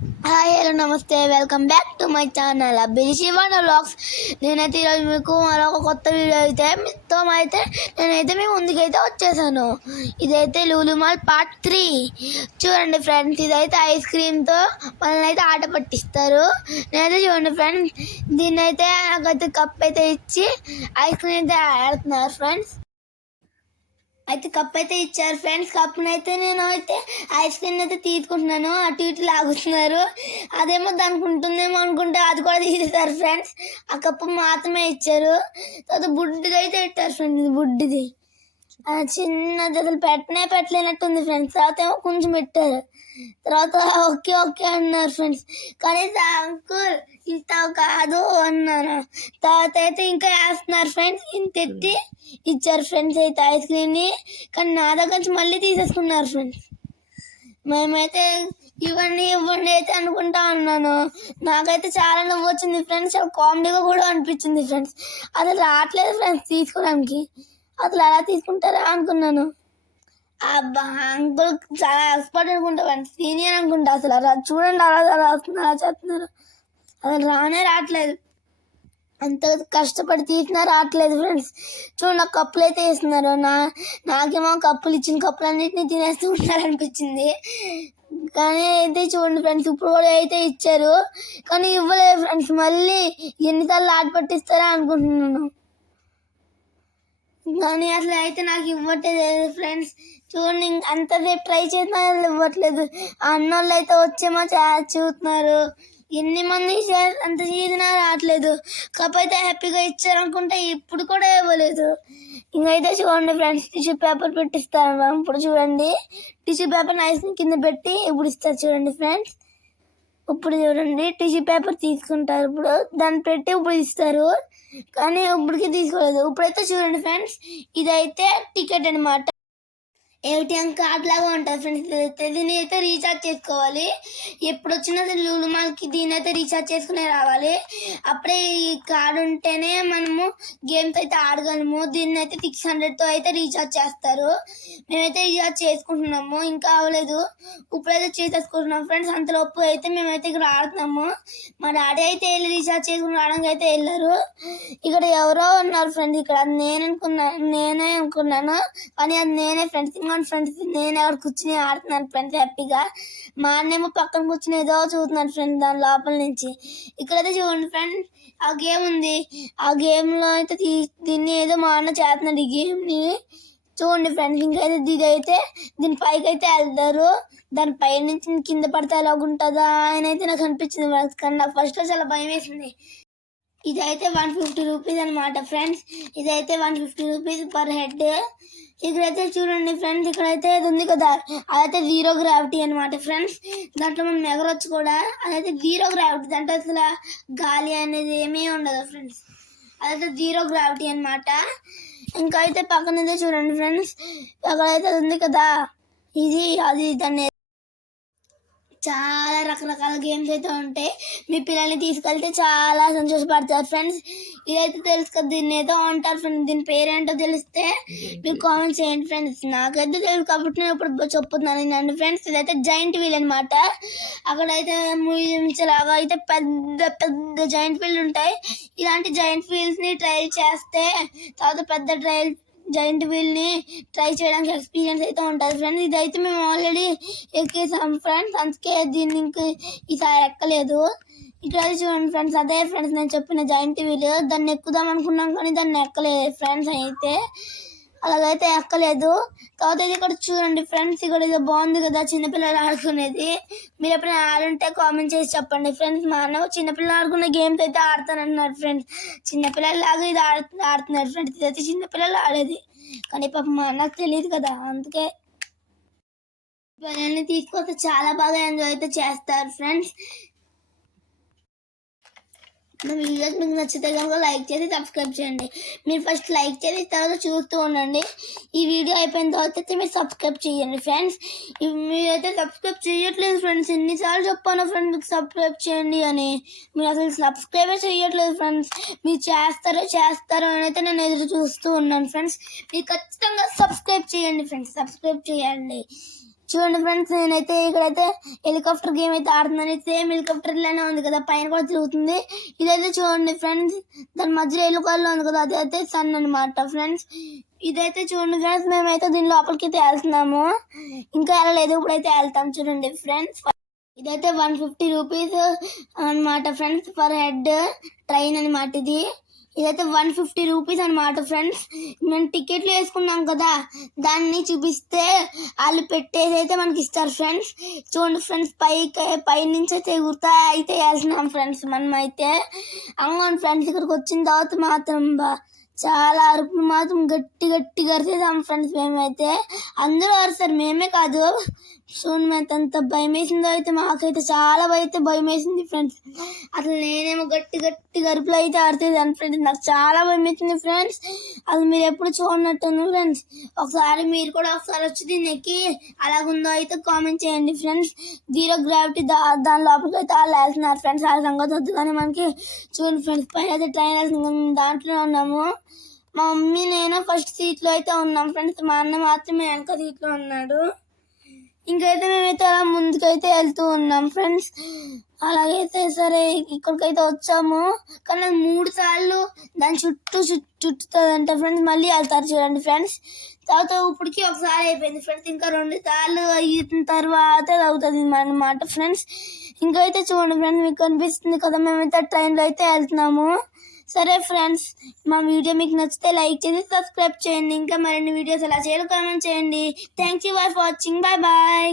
Hi hello నమస్తే, welcome back to my channel అబ్బిది Shivan vlogs. నేనైతే ఈరోజు మీకు మరొక కొత్త వీడియో నేనైతే మీ ముందుకైతే వచ్చేసాను. ఇదైతే లూలు మాల్ పార్ట్ 3. చూడండి ఫ్రెండ్స్, ఇదైతే ఐస్ క్రీమ్తో మనల్ని అయితే ఆట పట్టిస్తారు. నేనైతే చూడండి ఫ్రెండ్స్, దీన్నైతే నాకైతే కప్ అయితే ఇచ్చి ఐస్ క్రీమ్ అయితే ఆడుతున్నారు ఫ్రెండ్స్. అయితే కప్ అయితే ఇచ్చారు ఫ్రెండ్స్. కప్పునైతే నేను అయితే ఐస్ క్రీమ్ అయితే తీసుకుంటున్నాను, అటు ఇటు లాగుతున్నారు. అదేమో దానికి ఉంటుందేమో అనుకుంటే అది కూడా తీసేస్తారు ఫ్రెండ్స్. ఆ కప్పు మాత్రమే ఇచ్చారు. తర్వాత బుడ్డిది అయితే పెట్టారు ఫ్రెండ్స్. బుడ్డిది చిన్నది అసలు పెట్టలేనట్టుంది ఫ్రెండ్స్. తర్వాత ఏమో కొంచెం పెట్టారు. తర్వాత ఓకే ఓకే అన్నారు ఫ్రెండ్స్. కానీ అంకుల్ ఇస్తావు కాదు అన్నాను. తర్వాత అయితే ఇంకా వేస్తున్నారు ఫ్రెండ్స్. ఇంత ఎత్తి ఇచ్చారు ఫ్రెండ్స్ అయితే ఐస్ క్రీమ్ని. కానీ నా దగ్గర నుంచి మళ్ళీ తీసేసుకున్నారు ఫ్రెండ్స్. మేమైతే ఇవ్వండి అయితే అనుకుంటా ఉన్నాను. నాకైతే చాలా నవ్వు వచ్చింది ఫ్రెండ్స్. చాలా కామెడీగా కూడా అనిపించింది ఫ్రెండ్స్. అసలు రావట్లేదు ఫ్రెండ్స్ తీసుకోవడానికి. అసలు అలా తీసుకుంటారా అనుకున్నాను. అబ్బా అంకుల్ చాలా ఎక్స్పర్ట్ అనుకుంటా ఫ్రెండ్స్, సీనియర్ అనుకుంటా. అసలు అలా చూడండి, అలా రాస్తున్నారు, అలా చేస్తున్నారు. అసలు రావట్లేదు. అంత కష్టపడి తీసినా రావట్లేదు ఫ్రెండ్స్. చూడండి, నాకు కప్పులు అయితే వేస్తున్నారు. నాకేమో కప్పులు ఇచ్చిన కప్పులన్నింటినీ తినేస్తూ ఉన్నారనిపించింది. కానీ అయితే చూడండి ఫ్రెండ్స్, ఇప్పుడు కూడా అయితే ఇచ్చారు. కానీ ఇవ్వలేదు ఫ్రెండ్స్. మళ్ళీ ఎన్నిసార్లు ఆట పట్టిస్తారా అనుకుంటున్నాను. కానీ అసలు అయితే నాకు ఇవ్వట్లేదు ఫ్రెండ్స్. చూడండి, అంతసేపు ట్రై చేసినా ఇవ్వట్లేదు. అన్నోళ్ళు అయితే వచ్చేమో చూస్తున్నారు. ఎన్ని మంది అంత చేసినా రావట్లేదు. కాకపోతే హ్యాపీగా ఇచ్చారనుకుంటే ఇప్పుడు కూడా ఇవ్వలేదు. ఇంకైతే చూడండి ఫ్రెండ్స్, టిష్యూ పేపర్ పెట్టిస్తారు. ఇప్పుడు చూడండి, టిష్యూ పేపర్ ఐస్ కింద పెట్టి ఇప్పుడు ఇస్తారు. చూడండి ఫ్రెండ్స్, ఇప్పుడు చూడండి టిష్యూ పేపర్ తీసుకుంటారు. ఇప్పుడు దాన్ని పెట్టి ఇప్పుడు ఇస్తారు. కానీ ఇప్పటికి తీసుకోలేదు. ఇప్పుడైతే చూడండి ఫ్రెండ్స్, ఇదైతే టికెట్ అనమాట. ఏటీఎం కార్డ్ లాగా ఉంటుంది ఫ్రెండ్స్. దీన్ని అయితే రీఛార్జ్ చేసుకోవాలి. ఎప్పుడు వచ్చినా లూలు మాల్కి దీని అయితే రీఛార్జ్ చేసుకునే రావాలి. అప్పుడే ఈ కార్డు ఉంటేనే మనము గేమ్స్ అయితే ఆడగలము. దీన్ని అయితే 600తో అయితే రీఛార్జ్ చేస్తారు. మేమైతే రీఛార్జ్ చేసుకుంటున్నాము, ఇంకా అవ్వలేదు. ఇప్పుడైతే చేసేసుకుంటున్నాం ఫ్రెండ్స్. అంతలోపు అయితే మేమైతే ఇక్కడ ఆడుతున్నాము. మా డాడీ అయితే వెళ్ళి రీఛార్జ్ చేసుకుని రావడానికి అయితే వెళ్ళారు. ఇక్కడ ఎవరో ఉన్నారు ఫ్రెండ్స్. ఇక్కడ అది నేనే అనుకున్నాను, కానీ అది నేనే ఫ్రెండ్స్. ఫ్రెండ్స్, నేను ఎవరు కూర్చుని ఆడుతున్నాను ఫ్రెండ్స్ హ్యాపీగా. మా అన్నేమో పక్కన కూర్చుని ఏదో చూస్తున్నాడు ఫ్రెండ్స్ దాని లోపల నుంచి. ఇక్కడైతే చూడండి ఫ్రెండ్స్, ఆ గేమ్ ఉంది. ఆ గేమ్లో అయితే దీన్ని ఏదో మా అన్న చేస్తున్నాడు ఈ గేమ్ని. చూడండి ఫ్రెండ్స్, ఇంకైతే ఇదైతే దీని పైకి అయితే వెళ్తారు. దాని పై నుంచి కింద పడితే ఎలాగుంటుందా అని అయితే నాకు అనిపించింది ఫ్రెండ్స్. కానీ నాకు ఫస్ట్లో చాలా భయం వేసింది. ఇదైతే 150 రూపీస్ అనమాట ఫ్రెండ్స్. ఇదైతే 150 రూపీస్ పర్ హెడ్. ఇక్కడైతే చూడండి ఫ్రెండ్స్, ఇక్కడైతే ఇది ఉంది కదా, అదైతే 0 గ్రావిటీ అనమాట ఫ్రెండ్స్. దాంట్లో మనం ఎగరొచ్చు కూడా. అదైతే 0 గ్రావిటీ. దాంట్లో అసలు గాలి అనేది ఏమీ ఉండదు ఫ్రెండ్స్. అదైతే 0 గ్రావిటీ అనమాట. ఇంకా అయితే పక్కనైతే చూడండి ఫ్రెండ్స్, అక్కడైతే ఉంది కదా, అది దాన్ని చాలా రకరకాల గేమ్స్ అయితే ఉంటాయి. మీ పిల్లల్ని తీసుకెళ్తే చాలా సంతోషపడతారు ఫ్రెండ్స్. ఇదైతే తెలుసు కదా, దీన్ని ఏదో అంటారు ఫ్రెండ్స్. దీని పేరేంటో తెలిస్తే మీరు కామెంట్ చేయండి ఫ్రెండ్స్. నాకైతే తెలుసు కాబట్టి నేను ఇప్పుడు చెప్పుతున్నాను ఫ్రెండ్స్. ఇదైతే జైంట్ వీల్ అనమాట. అక్కడైతే మ్యూజియంస్ లాగా అయితే పెద్ద పెద్ద జైంట్ వీల్ ఉంటాయి. ఇలాంటి జైంట్ వీల్స్ని ట్రైల్ చేస్తే తర్వాత పెద్ద జైంట్ వీల్ని ట్రై చేయడానికి ఎక్స్పీరియన్స్ అయితే ఉంటుంది ఫ్రెండ్స్. ఇదైతే మేము ఆల్రెడీ ఎక్కేసాం ఫ్రెండ్స్, అందుకే దీన్ని ఇంక ఈసారి ఎక్కలేదు. ఇక్కడ చూడండి ఫ్రెండ్స్, అదే ఫ్రెండ్స్ నేను చెప్పిన జైంట్ వీల్. దాన్ని ఎక్కుదాం అనుకున్నాం కానీ దాన్ని ఎక్కలేదు ఫ్రెండ్స్. అయితే అలాగైతే ఎక్కలేదు. కాకపోతే ఇక్కడ చూడండి ఫ్రెండ్స్, ఇక్కడ ఇది బాగుంది కదా, చిన్నపిల్లలు ఆడుకునేది. మీరు ఎప్పుడైనా ఆడుంటే కామెంట్ చేసి చెప్పండి ఫ్రెండ్స్. మా అన్న చిన్నపిల్లలు ఆడుకునే గేమ్స్ అయితే ఆడతానన్నారు ఫ్రెండ్స్. చిన్నపిల్లలు లాగా ఇది ఆడుతున్నారు ఫ్రెండ్స్. ఇదైతే చిన్నపిల్లలు ఆడేది, కానీ పాపం మా అన్నకు తెలియదు కదా, అందుకే పిల్లల్ని తీసుకొస్తే చాలా బాగా ఎంజాయ్ అయితే చేస్తారు ఫ్రెండ్స్. నా వీడియోస్ మీకు నచ్చితే కనుక లైక్ చేసి సబ్స్క్రైబ్ చేయండి. మీరు ఫస్ట్ లైక్ చేసి తర్వాత చూస్తూ ఉండండి. ఈ వీడియో అయిపోయిన తర్వాత అయితే మీరు సబ్స్క్రైబ్ చేయండి ఫ్రెండ్స్. మీరైతే సబ్స్క్రైబ్ చేయట్లేదు ఫ్రెండ్స్. ఎన్నిసార్లు చెప్పాను ఫ్రెండ్స్ మీకు సబ్స్క్రైబ్ చేయండి అని. మీరు అసలు సబ్స్క్రైబే చేయట్లేదు ఫ్రెండ్స్. మీరు చేస్తారు అని అయితే నేను ఎదురు చూస్తూ ఉన్నాను ఫ్రెండ్స్. మీరు ఖచ్చితంగా సబ్స్క్రైబ్ చేయండి ఫ్రెండ్స్. సబ్స్క్రైబ్ చేయండి. చూడండి ఫ్రెండ్స్, నేనైతే ఇక్కడైతే హెలికాప్టర్ గేమ్ అయితే ఆడుతున్నాను. సేమ్ హెలికాప్టర్ లానే ఉంది కదా, పైన కూడా తిరుగుతుంది. ఇదైతే చూడండి ఫ్రెండ్స్, దాని మధ్యలో ఎల్లో కలర్ ఉంది కదా, అదైతే సన్ అనమాట ఫ్రెండ్స్. ఇదైతే చూడండి ఫ్రెండ్స్, మేమైతే దీని లోపలికి అయితే వెళ్తున్నాము. ఇంకా వెళ్ళలేదు, ఇప్పుడైతే వెళ్తాం. చూడండి ఫ్రెండ్స్, ఇదైతే 150 రూపీస్ అనమాట ఫ్రెండ్స్, పర్ హెడ్ ట్రైన్ అనమాట ఇది. ఇదైతే 150 రూపీస్ అనమాట ఫ్రెండ్స్. మేము టికెట్లు వేసుకున్నాం కదా, దాన్ని చూపిస్తే వాళ్ళు పెట్టేది అయితే మనకి ఇస్తారు ఫ్రెండ్స్. చూడండి ఫ్రెండ్స్, పై నుంచి అయితే ఎగురుతా అయితే వేస్తున్నాం ఫ్రెండ్స్. మనం అయితే అవును ఫ్రెండ్స్, ఇక్కడికి వచ్చిన తర్వాత మాత్రం చాలా అరుపులు మాత్రం గట్టిగా అరిసేసాం ఫ్రెండ్స్. మేమైతే అందరూ అరిసారు, మేమే కాదు. చూడండి అంత భయం వేసిందో అయితే, మాకైతే చాలా భయం వేసింది ఫ్రెండ్స్. అసలు నేనేమో గట్టిగా అరుపులు అయితే ఆడుతుంది ఫ్రెండ్స్. నాకు చాలా భయం వేసింది ఫ్రెండ్స్. అది మీరు ఎప్పుడు చూడనట్టు ఫ్రెండ్స్. ఒకసారి మీరు కూడా వచ్చి దీన్ని ఎక్కి అలాగుందో అయితే కామెంట్ చేయండి ఫ్రెండ్స్. జీరో గ్రావిటీ దాని లోపలికి అయితే వాళ్ళు వెళ్తున్నారు ఫ్రెండ్స్. వాళ్ళ సంగతి వద్దు కానీ మనకి. చూడండి ఫ్రెండ్స్, పైన అయితే ట్రైన్ వెళ్తుంది, దాంట్లో ఉన్నాము. మా మమ్మీ నేను ఫస్ట్ సీట్లో అయితే ఉన్నాం ఫ్రెండ్స్. మా అన్న మాత్రమే వెనక సీట్లో ఉన్నాడు. ఇంకైతే మేమైతే అలా ముందుకైతే వెళ్తూ ఉన్నాం ఫ్రెండ్స్. అలాగైతే సరే ఇక్కడికైతే వచ్చాము, కానీ 3 సార్లు దాని చుట్టుతుందంట ఫ్రెండ్స్. మళ్ళీ వెళ్తారు చూడండి ఫ్రెండ్స్. తర్వాత ఇప్పటికి ఒకసారి అయిపోయింది ఫ్రెండ్స్, ఇంకా 2 సార్లు అయిన తర్వాత అవుతుంది అన్నమాట ఫ్రెండ్స్. ఇంకైతే చూడండి ఫ్రెండ్స్, మీకు కనిపిస్తుంది కదా, మేమైతే ట్రైన్లో అయితే వెళ్తున్నాము. సరే ఫ్రెండ్స్, మా వీడియో మీకు నచ్చితే లైక్ చేసి సబ్స్క్రైబ్ చేయండి. ఇంకా మరిన్ని వీడియోస్ ఎలా చేయాలో కామెంట్ చేయండి. Thank you for watching. Bye.